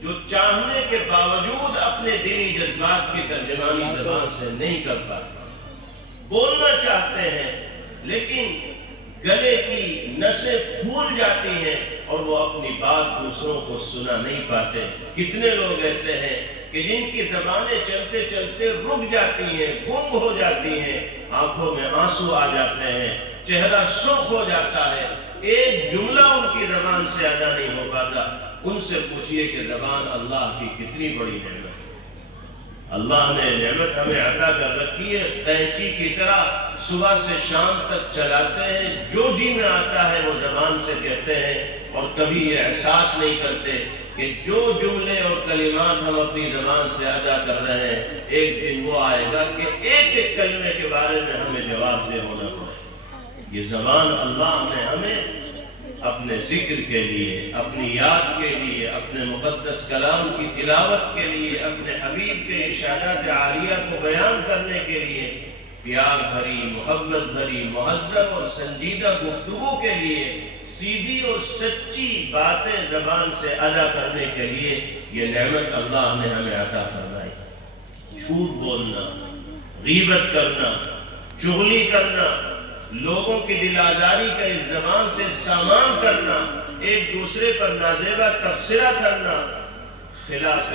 جو چاہنے کے باوجود اپنے دلی جذبات کی ترجمانی زبان سے نہیں کر پاتے، بولنا چاہتے ہیں لیکن گلے کی نسیں پھول جاتی ہیں اور وہ اپنی بات دوسروں کو سنا نہیں پاتے۔ کتنے لوگ ایسے ہیں کہ جن کی زبانیں چلتے چلتے رک جاتی ہیں، گم ہو جاتی ہیں، آنکھوں میں آنسو آ جاتے ہیں، چہرہ سرخ ہو جاتا ہے، ایک جملہ ان کی زبان سے ادا نہیں ہو پاتا۔ ان سے پوچھئے کہ زبان اللہ کی کتنی بڑی نعمت ہے۔ اللہ نے نعمت ہمیں عطا کر رکھی ہے، قینچی کی طرح صبح سے شام تک چلاتے ہیں، جو جی میں آتا ہے وہ زبان سے کہتے ہیں، اور کبھی یہ احساس نہیں کرتے کہ جو جملے اور کلمات ہم اپنی زبان سے ادا کر رہے ہیں، ایک دن وہ آئے گا کہ ایک ایک کلمے کے بارے میں ہمیں جواب دہ ہونا پڑے۔ یہ زبان اللہ نے ہمیں اپنے ذکر کے لیے، اپنی یاد کے لیے، اپنے مقدس کلام کی تلاوت کے لیے، اپنے حبیب کے ارشادات عالیہ کو بیان کرنے کے لیے، پیار بھری، محبت بھری، مہذب اور سنجیدہ گفتگو کے لیے، سیدھی اور سچی باتیں زبان سے ادا کرنے کے لیے یہ نعمت اللہ نے ہمیں عطا فرمائی۔ جھوٹ بولنا، غیبت کرنا، چغلی کرنا، لوگوں کی دل آزاری کا اس زبان سے سامان کرنا، ایک دوسرے پر نازیبہ تبصرہ کرنا، خلاف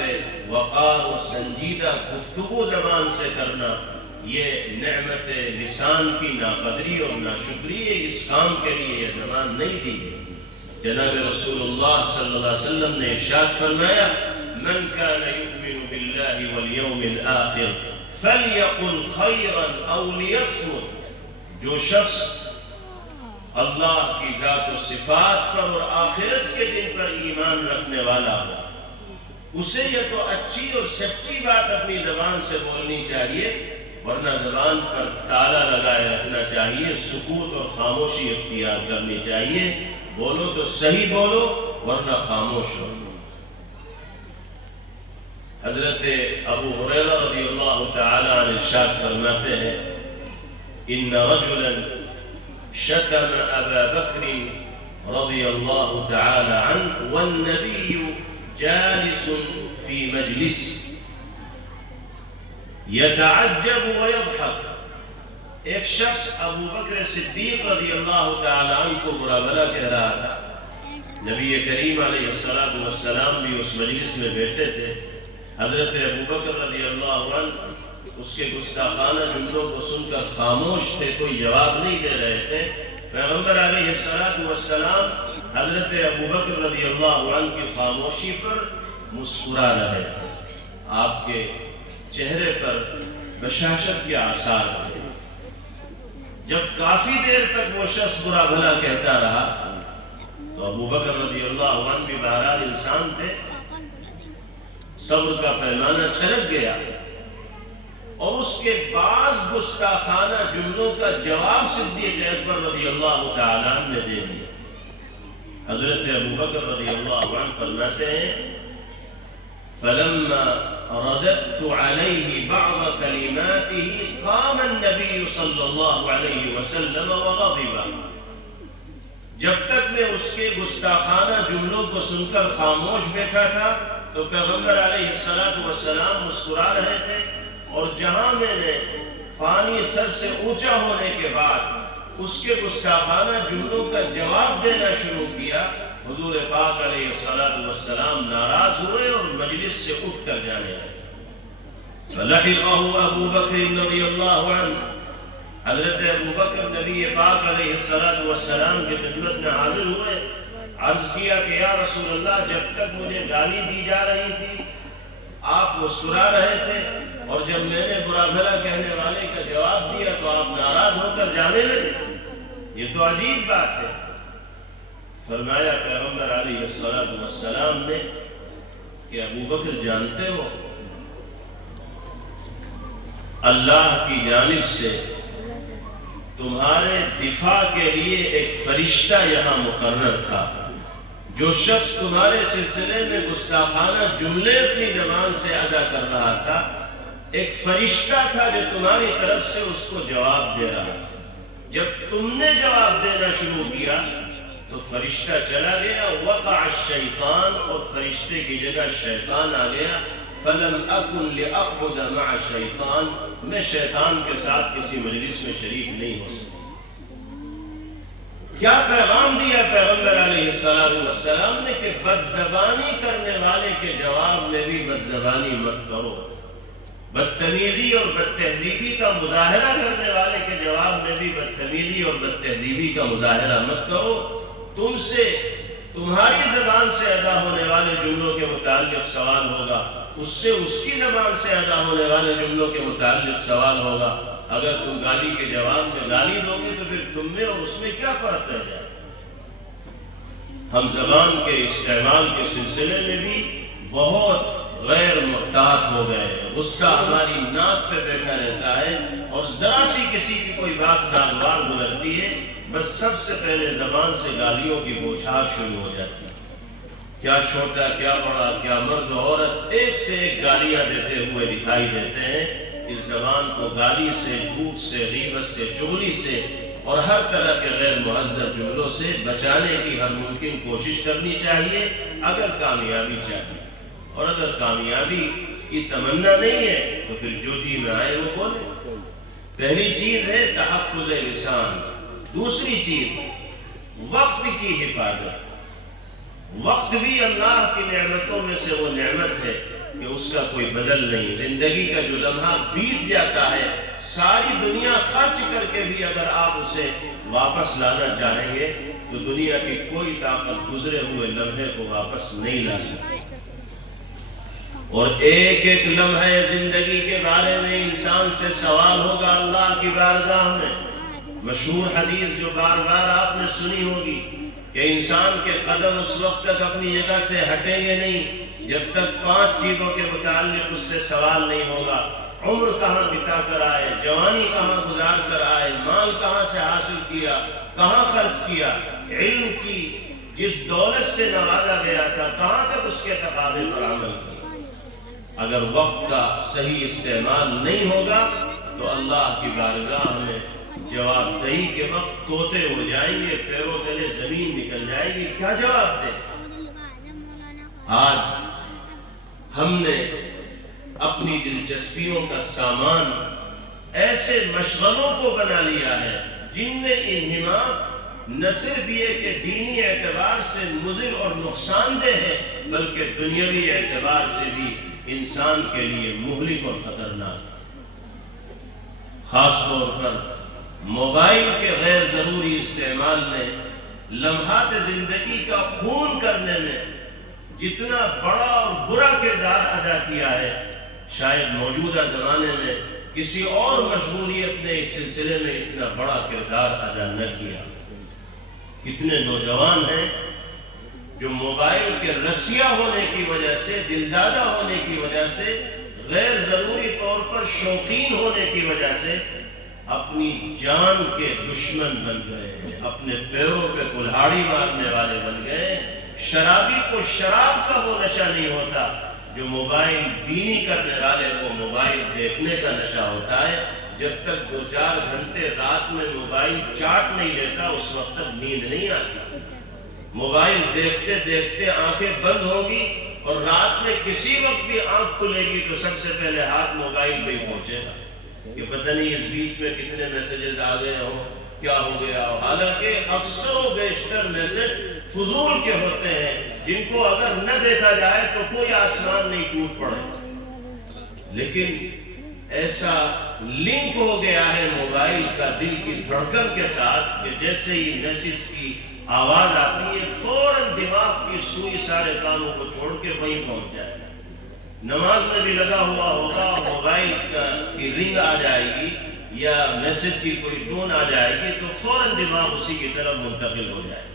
وقار و سنجیدہ گفتگو زبان سے کرنا، یہ نعمت لسان کی ناقدری اور ناشکری ہے۔ اس کام کے لیے یہ زبان نہیں دی گئی۔ جناب رسول اللہ صلی اللہ علیہ وسلم نے ارشاد فرمایا من كان يؤمن بالله واليوم الآخر فليقل خيرا أو ليصمت، جو شخص اللہ کی ذات و صفات پر اور آخرت کے دن پر ایمان رکھنے والا ہو، اسے یا تو اچھی اور سچی بات اپنی زبان سے بولنی چاہیے، ورنہ زبان پر تالا لگائے رکھنا چاہیے، سکوت اور خاموشی اختیار کرنی چاہیے، بولو تو صحیح بولو ورنہ خاموش ہو۔ حضرت ابو ہریرہ رضی اللہ تعالی عنہ ارشاد فرماتے ہیں ان رجلا شتم ابا بکر رضی اللہ تعالی عنہ والنبی جالس في مجلس يتعجب ويضحك، ایک شخص ابو بکر صدیق رضی اللہ تعالی عنہ کو برا بھلا کہہ رہا تھا، نبی کریم علیہ السلام بھی اس مجلس میں بیٹھے تھے، حضرت ابو بکر رضی اللہ عنہ اس کے گستاخانہ جملوں کو سن کر خاموش تھے، کوئی جواب نہیں دے رہے تھے۔ پیغمبر علیہ السلام حضرت ابو بکر رضی اللہ عنہ کی خاموشی پر مسکرا رہے تھے، آپ کے چہرے پر بشاشت کے آثار تھے۔ جب کافی دیر تک وہ شخص برا بھلا کہتا رہا تو ابو بکر رضی اللہ عنہ بھی بہرحال انسان تھے، صبر کا پیمانہ چھلک گیا اور اس کے بعض گستاخانہ جملوں کا جواب صدیق اکبر رضی اللہ تعالی عنہ نے دے دیا۔ حضرت ابو بکر رضی اللہ عنہ فرماتے ہیں فلما رددت عليه بعض كلماته قام النبي صلى الله عليه وسلم وغضب، جب تک میں اس کے گستاخانہ جملوں کو سن کر خاموش بیٹھا تھا تو پیغمبر علیہ السلام مسکرا رہے تھے، اور جہاں میں نے پانی سر سے اونچا ہونے کے بعد اس کے گستاخانہ جملوں کا جواب دینا شروع کیا، حضور پاک علیہ السلام ناراض ہوئے اور مجلس سے اٹھ کر جانے لگے۔ فلحقه ابو بکر رضی اللہ عنہ، حضرت ابو بکر نبی پاک علیہ السلام کی خدمت میں حاضر ہوئے، عرض کیا کہ یا رسول اللہ، جب تک مجھے گالی دی جا رہی تھی آپ مسکرا رہے تھے، اور جب میں نے برا بھلا کہنے والے کا جواب دیا تو آپ ناراض ہو کر جانے لگے، یہ تو عجیب بات ہے۔ فرمایا پیغمبر علیہ السلام نے کہ ابو بکر جانتے ہو اللہ کی جانب سے تمہارے دفاع کے لیے ایک فرشتہ یہاں مقرر تھا، جو شخص تمہارے سلسلے میں گستاخانہ جملے اپنی زبان سے ادا کر رہا تھا، ایک فرشتہ تھا جو تمہاری طرف سے اس کو جواب دے رہا تھا۔ جب تم نے جواب دینا شروع کیا تو فرشتہ چلا گیا، وقع الشیطان، اور فرشتے کی جگہ شیطان آ گیا۔ فلم اکن لاقعد مع شیطان، میں شیطان کے ساتھ کسی مجلس میں شریک نہیں ہو سکتا۔ کیا پیغام دیا پیغمبر علیہ السلام نے کہ بد زبانی کرنے والے کے جواب میں بھی بد زبانی مت کرو، بدتمیزی اور بد تہذیبی کا مظاہرہ کرنے والے کے جواب میں بھی بدتمیزی اور بد تہذیبی کا مظاہرہ مت کرو۔ تم سے تمہاری زبان سے ادا ہونے والے جملوں کے متعلق سوال ہوگا، اس سے اس کی زبان سے ادا ہونے والے جملوں کے متعلق سوال ہوگا۔ اگر تم گالی کے جواب میں گالی دو گے تو پھر تم میں اور اس میں کیا فرق رہ جائے؟ ہم زبان کے استعمال کے سلسلے میں بھی بہت غیر محتاط ہو گئے، غصہ ہماری ناک پہ بیٹھا رہتا ہے، اور ذرا سی کسی کی کوئی بات ناگوار گزرتی ہے، بس سب سے پہلے زبان سے گالیوں کی بوچھار شروع ہو جاتی ہے۔ کیا چھوٹا کیا بڑا، کیا مرد عورت، ایک سے ایک گالیاں دیتے ہوئے دکھائی دیتے ہیں۔ اس زبان کو گالی سے، جھوٹ سے، غیبت سے، چغلی سے اور ہر طرح کے غیر مہذب جملوں سے بچانے کی ہر ممکن کوشش کرنی چاہیے اگر کامیابی چاہیے، اور اگر کامیابی کی تمنا نہیں ہے تو پھر جو جی میں آئے وہ بولے۔ پہلی چیز ہے تحفظ لسان، دوسری چیز وقت کی حفاظت۔ وقت بھی اللہ کی نعمتوں میں سے وہ نعمت ہے کہ اس کا کوئی بدل نہیں۔ زندگی کا جو لمحہ بیت جاتا ہے، ساری دنیا خرچ کر کے بھی اگر آپ اسے واپس لانا چاہیں گے تو دنیا کی کوئی طاقت گزرے ہوئے لمحے کو واپس نہیں لا سکتی۔ اور ایک ایک لمحے زندگی کے بارے میں انسان سے سوال ہوگا اللہ کی بارگاہ میں۔ مشہور حدیث جو بار بار آپ نے سنی ہوگی کہ انسان کے قدم اس وقت تک اپنی جگہ سے ہٹیں گے نہیں جب تک 5 چیزوں کے متعلق اس سے سوال نہیں ہوگا۔ عمر کہاں بتا کر آئے، جوانی کہاں گزار کر آئے، مال کہاں سے حاصل کیا، کہاں خرچ کیا، علم کی جس دولت سے نوازا گیا تھا کہاں تک اس کے تقاضے پر عمل کیا۔ اگر وقت کا صحیح استعمال نہیں ہوگا تو اللہ کی بارگاہ میں جواب دہی کے وقت طوطے اڑ جائیں گے، پیروں تلے زمین نکل جائے گی، کیا جواب دیں؟ آج ہم نے اپنی دلچسپیوں کا سامان ایسے مشغلوں کو بنا لیا ہے جن میں انہماک نہ صرف یہ کہ دینی اعتبار سے مضر اور نقصان دہ ہے بلکہ دنیاوی اعتبار سے بھی انسان کے لیے مہلک اور خطرناک۔ خاص طور پر موبائل کے غیر ضروری استعمال نے لمحات زندگی کا خون کرنے میں جتنا بڑا اور برا کردار ادا کیا ہے شاید موجودہ زمانے میں کسی اور مشغولیت نے اس سلسلے میں اتنا بڑا کردار ادا نہ کیا۔ کتنے نوجوان ہیں جو موبائل کے رسیا ہونے کی وجہ سے، دلدادہ ہونے کی وجہ سے، غیر ضروری طور پر شوقین ہونے کی وجہ سے اپنی جان کے دشمن بن گئے ہیں، اپنے پیروں پہ کلہاڑی مارنے والے بن گئے۔ شرابی کو شراب کا وہ نشہ نہیں ہوتا جو موبائل بینی کرنے والے کو موبائل دیکھنے کا نشہ ہوتا ہے۔ جب تک 2-4 گھنٹے رات میں موبائل چاٹ نہیں لیتا اس وقت تک نیند نہیں آتی۔ موبائل دیکھتے دیکھتے آنکھیں بند ہوگی اور رات میں کسی وقت بھی آنکھ کھلے گی تو سب سے پہلے ہاتھ موبائل پہ ہی پہنچے گا کہ پتہ نہیں اس بیچ میں کتنے میسیجز آ گئے ہوں، کیا ہو گیا ہو۔ حالانکہ اکثر و بیشتر میسیج فضول کے ہوتے ہیں جن کو اگر نہ دیکھا جائے تو کوئی آسمان نہیں ٹوٹ پڑے، لیکن ایسا لنک ہو گیا ہے موبائل کا دل کی دھڑکن کے ساتھ کہ جیسے ہی میسیج کی آواز آتی ہے فوراً دماغ کی سوئی سارے کاموں کو چھوڑ کے وہیں پہنچ جائے۔ نماز میں بھی لگا ہوا ہوگا، موبائل کی رنگ آ جائے گی یا میسیج کی کوئی ٹون آ جائے گی تو فوراً دماغ اسی کی طرف منتقل ہو جائے گا۔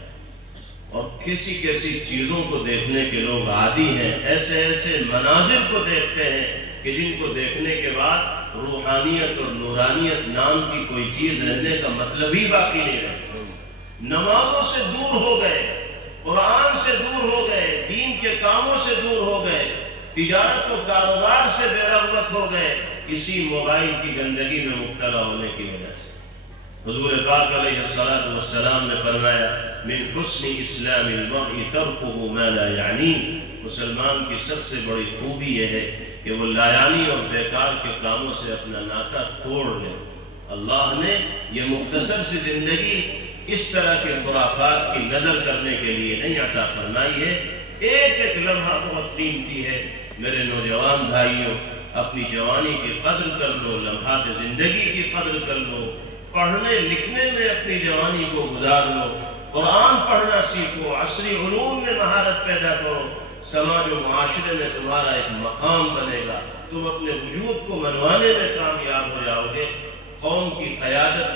اور کیسی کیسی چیزوں کو دیکھنے کے لوگ عادی ہیں، ایسے ایسے مناظر کو دیکھتے ہیں کہ جن کو دیکھنے کے بعد روحانیت اور نورانیت نام کی کوئی چیز رہنے کا مطلب ہی باقی نہیں رہتا۔ نمازوں سے دور ہو گئے، قرآن سے دور ہو گئے، دین کے کاموں سے دور ہو گئے، تجارت و کاروبار سے بے رغبت ہو گئے، اسی موبائل کی گندگی میں مبتلا ہونے کی وجہ سے۔ حضور پاک علیہ الصلوۃ والسلام نے فرمایا من حسن اسلام المرء ترکہ ما لا یعنی، مسلمان کی سب سے بڑی خوبی یہ ہے کہ وہ لا یعنی اور بیکار کے کاموں سے اپنا ناطہ توڑ لے۔ اللہ نے یہ مختصر سی زندگی اس طرح کے خرافات کی نظر کرنے کے لیے نہیں عطا فرمائی ہے۔ ایک ایک لمحہ بہت قیمتی ہے۔ میرے نوجوان بھائیوں، اپنی جوانی کی قدر کر لو، لمحات زندگی کی قدر کر لو، پڑھنے لکھنے میں اپنی جوانی کو گزار لو، قرآن پڑھنا سیکھو، عصری علوم میں مہارت پیدا کرو، سماج و معاشرے میں تمہارا ایک مقام بنے گا، تم اپنے وجود کو منوانے میں کامیاب ہو جاؤ گے۔ قوم کی قیادت